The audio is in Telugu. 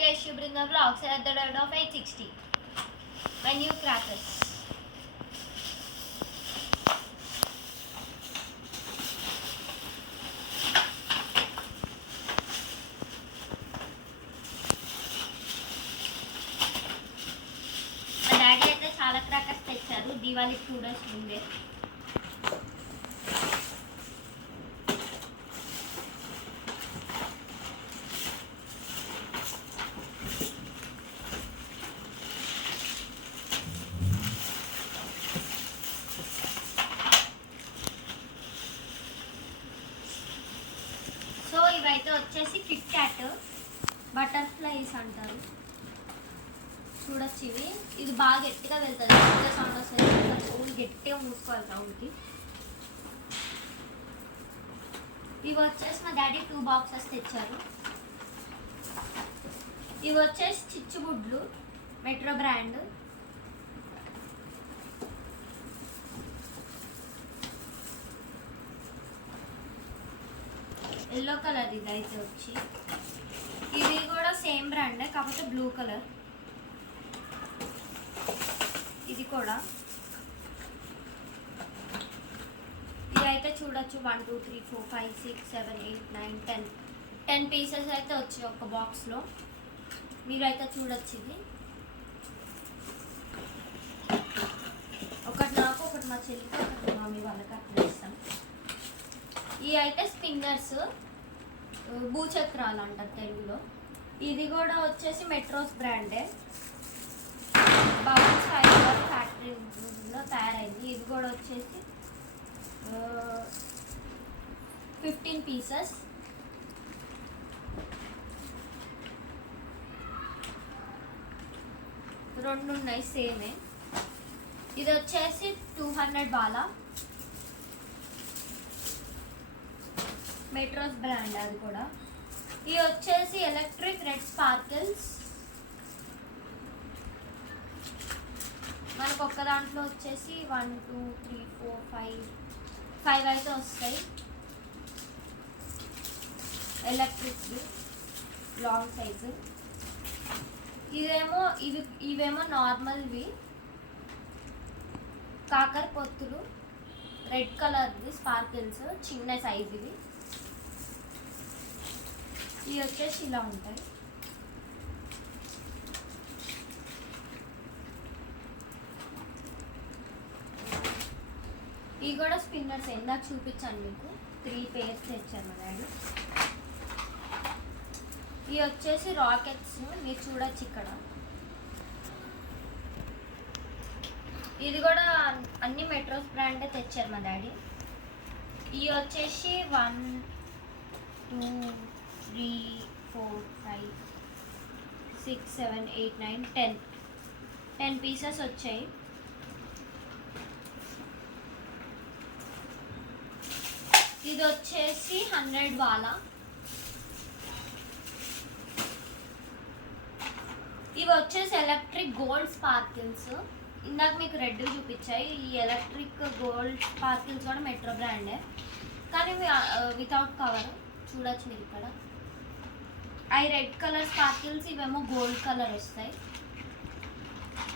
to Yashu Bringa Vlogs at the rate of 860. My new crackers. మా డాడీ అయితే చాలా క్రాకర్స్ తెచ్చారు దీవాళికి 2 days ముందే. సో ఇవైతే వచ్చేసి కిట్ క్యాట్ బటర్ఫ్లైస్ అంటారు. చూడొచ్చు ఇది బాగా గట్టిగా వెళ్తుంది, గట్టిగా సౌండ్ వస్తుంది, గట్టిగా మూసుకోవాలి సౌండ్కి. ఇవి వచ్చేసి మా డాడీ 2 boxes తెచ్చారు. ఇవి వచ్చేసి చిచ్చుబుడ్లు మెట్రో బ్రాండ్. ఎల్లో కలర్ ఇది అయితే వచ్చి, ఇది కూడా సేమ్ బ్రాండే కాకపోతే బ్లూ కలర్. ఇది కూడా ఇది అయితే చూడొచ్చు 1 2 3 4 5 6 7 8 9 10 పీసెస్ అయితే వచ్చాయి ఒక బాక్స్లో. మీరు అయితే చూడొచ్చు. ఇది ఒకటి నాకు, ఒకటి మా చెల్లికి, ఒకటి మా మమ్మీ వాళ్ళకి అట్లా ఇస్తాం. ఇవి అయితే స్పిన్నర్స్, భూచక్రాలు అంటారు తెలుగులో. ఇది కూడా వచ్చేసి మెట్రోస్ బ్రాండే, బబుల్స్ ఫైబర్ ఫ్యాక్టరీలో తయారైంది. ఇది కూడా వచ్చేసి 15 pieces. రెండు ఉన్నాయి సేమే. ఇది వచ్చేసి 200 బాలా, మెట్రోస్ బ్రాండ్ అది కూడా. ఇది వచ్చేసి ఎలక్ట్రిక్ రెడ్ స్పార్కిల్స్. మనకు ఒక్క దాంట్లో వచ్చేసి 1 2 3 4 5 అయితే వస్తాయి ఎలక్ట్రిక్ లాంగ్ సైజు. ఇవేమో నార్మల్వి కాకర పొత్తులు, రెడ్ కలర్వి స్పార్కిల్స్, చిన్న సైజు ఇవి. ఇవి వచ్చేసి ఇలా ఉంటాయి. ఇవి కూడా స్పిన్నర్స్, ఇందాక చూపించాను మీకు. 3 pairs తెచ్చాను మా డాడీ. ఇవి వచ్చేసి రాకెట్స్, మీరు చూడొచ్చు ఇక్కడ. ఇది కూడా అన్ని మెట్రోస్ బ్రాండే తెచ్చారు మా డాడీ. ఇవి వచ్చేసి 1 2 3 4 5 6 7 8 9 10 పీసెస్ వచ్చాయి. ఇది వచ్చేసి 100 వాలా. ఇవి వచ్చేసి ఎలక్ట్రిక్ గోల్డ్ స్పార్కిల్స్. ఇందాక మీకు రెడ్ చూపించాయి. ఈ ఎలక్ట్రిక్ గోల్డ్ స్పార్కిల్స్ కూడా మెట్రో బ్రాండే, కానీ వితౌట్ కవర్. చూడొచ్చు మీరు ఇక్కడ. అవి రెడ్ కలర్ స్పార్కిల్స్, ఇవేమో గోల్డ్ కలర్ వస్తాయి.